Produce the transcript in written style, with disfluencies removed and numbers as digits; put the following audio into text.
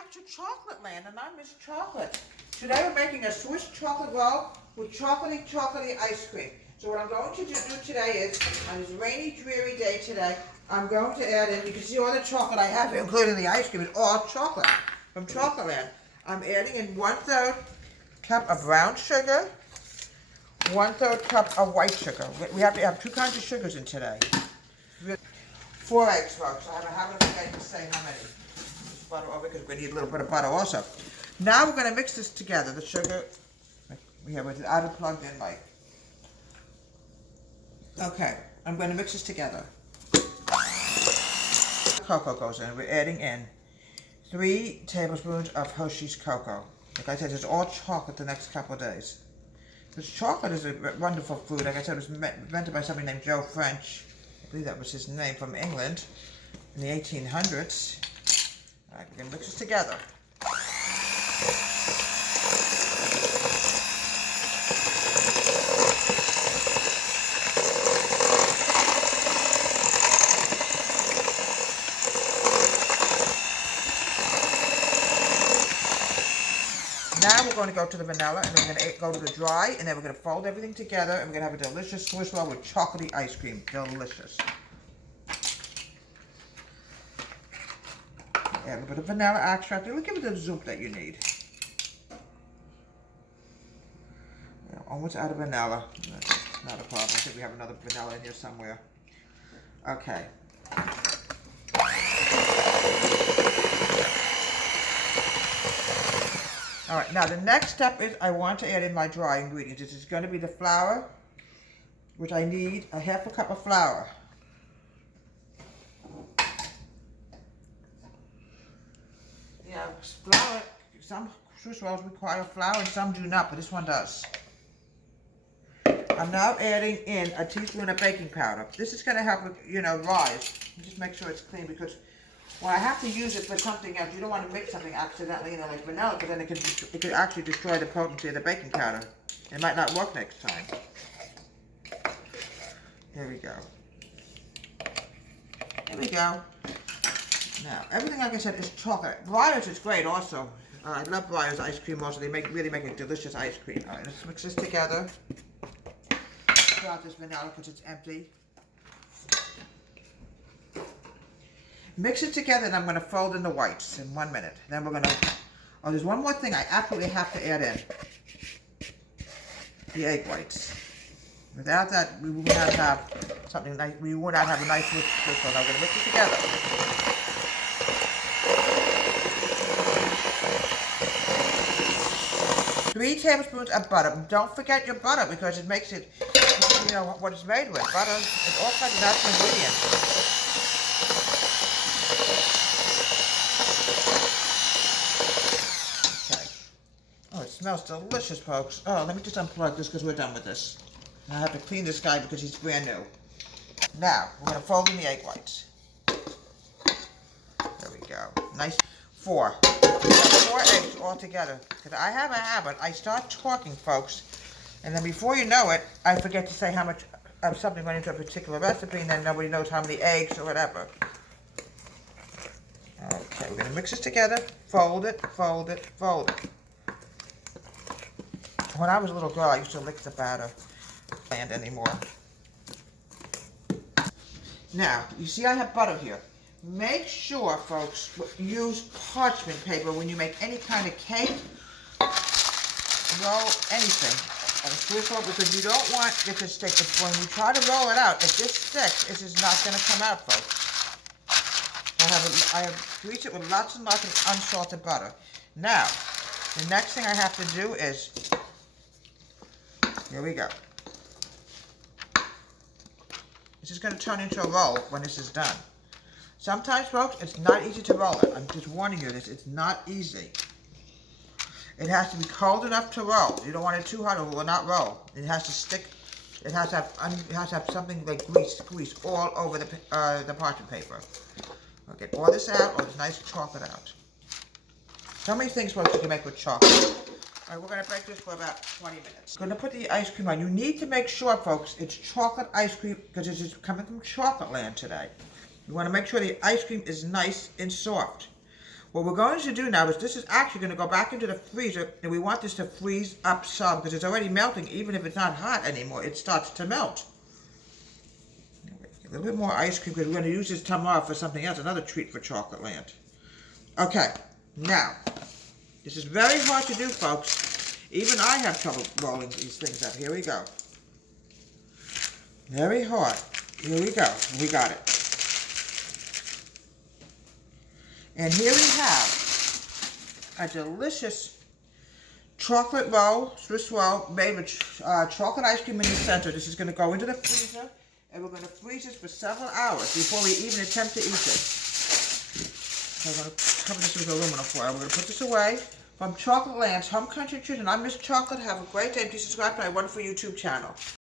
back to Chocolate Land, and I'm Miss Chocolate. Today we're making a Swiss chocolate roll with chocolatey ice cream. So what I'm going to do today is, on this rainy, dreary day today, I'm going to add in, you can see all the chocolate I have, including the ice cream, it's all chocolate from Chocolate Land. I'm adding in 1/3 cup of brown sugar, 1/3 cup of white sugar. We have to have 2 kinds of sugars in today. 4 eggs, folks. I have a habit of forgetting to say how many. Just butter over because we need a little bit of butter also. Now we're going to mix this together. The sugar, we have without a plugged in mic. Okay, I'm going to mix this together. Cocoa goes in. We're adding in 3 tablespoons of Hershey's cocoa. Like I said, it's all chocolate the next couple of days. This chocolate is a wonderful food. Like I said, it was invented by somebody named Joe French. I believe that was his name, from England in the 1800s. All right, we're going to mix this together. Now we're going to go to the vanilla, and then we're going to go to the dry, and then we're going to fold everything together, and we're going to have a delicious Swiss roll with chocolatey ice cream. Delicious. Add a little bit of vanilla extract. It'll give it the zoop that you need. We're almost out of vanilla. That's not a problem. I think we have another vanilla in here somewhere. Okay. All right, now the next step is I want to add in my dry ingredients. This is going to be the flour, which I need a 1/2 cup of flour. Yeah, flour, some Swiss rolls require flour and some do not, but this one does. I'm now adding in a teaspoon of baking powder. This is going to help it, rise. Just make sure it's clean because when I have to use it for something else, you don't want to mix something accidentally, like vanilla, because then it could actually destroy the potency of the baking powder. It might not work next time. Here we go. Here we go. Now, everything, like I said, is chocolate. Breyers is great also. I love Breyers ice cream also. They really make a delicious ice cream. All right, let's mix this together. Pour out this vanilla because it's empty. Mix it together, and I'm going to fold in the whites in 1 minute. Then we're going to, there's one more thing I absolutely have to add in. The egg whites. Without that, we would not have something nice, we would not have a nice Swiss roll. Now we're going to mix it together. Three tablespoons of butter. Don't forget your butter because it makes it, what it's made with. Butter is all kinds of natural ingredients. Smells delicious, folks. Oh, let me just unplug this because we're done with this. And I have to clean this guy because he's brand new. Now, we're going to fold in the egg whites. There we go. Nice. 4. 4 eggs all together. Because I have a habit. I start talking, folks, and then before you know it, I forget to say how much of something went into a particular recipe, and then nobody knows how many eggs or whatever. Okay, we're going to mix this together. Fold it, fold it, fold it. When I was a little girl, I used to lick the batter. And anymore. Now, you see I have butter here. Make sure, folks, use parchment paper when you make any kind of cake, roll, anything. Because you don't want it to stick. But when you try to roll it out, if this sticks, this is not going to come out, folks. I have greased it with lots and lots of unsalted butter. Now, the next thing I have to do is, here we go. This is going to turn into a roll when this is done. Sometimes, folks, it's not easy to roll it. I'm just warning you this. It's not easy. It has to be cold enough to roll. You don't want it too hot or it will not roll. It has to stick. It has to have something like grease all over the parchment paper. I'll get all this out, all this nice chocolate out. So many things, folks, you can make with chocolate. All right, we're going to bake this for about 20 minutes. Going to put the ice cream on. You need to make sure, folks, it's chocolate ice cream because this is coming from Chocolate Land today. You want to make sure the ice cream is nice and soft. What we're going to do now is this is actually going to go back into the freezer, and we want this to freeze up some because it's already melting. Even if it's not hot anymore, it starts to melt. A little bit more ice cream because we're going to use this tomorrow for something else, another treat for Chocolate Land. Okay, now, this is very hard to do, folks. Even I have trouble rolling these things up. Here we go. Very hard. Here we go. We got it. And here we have a delicious chocolate roll, Swiss roll, made with chocolate ice cream in the center. This is going to go into the freezer, and we're going to freeze this for several hours before we even attempt to eat it. So I'm going to cover this with aluminum foil. We're going to put this away. From Chocolate Land's Home Country Treat, and I'm Miss Chocolate. Have a great day. Please subscribe to my wonderful YouTube channel.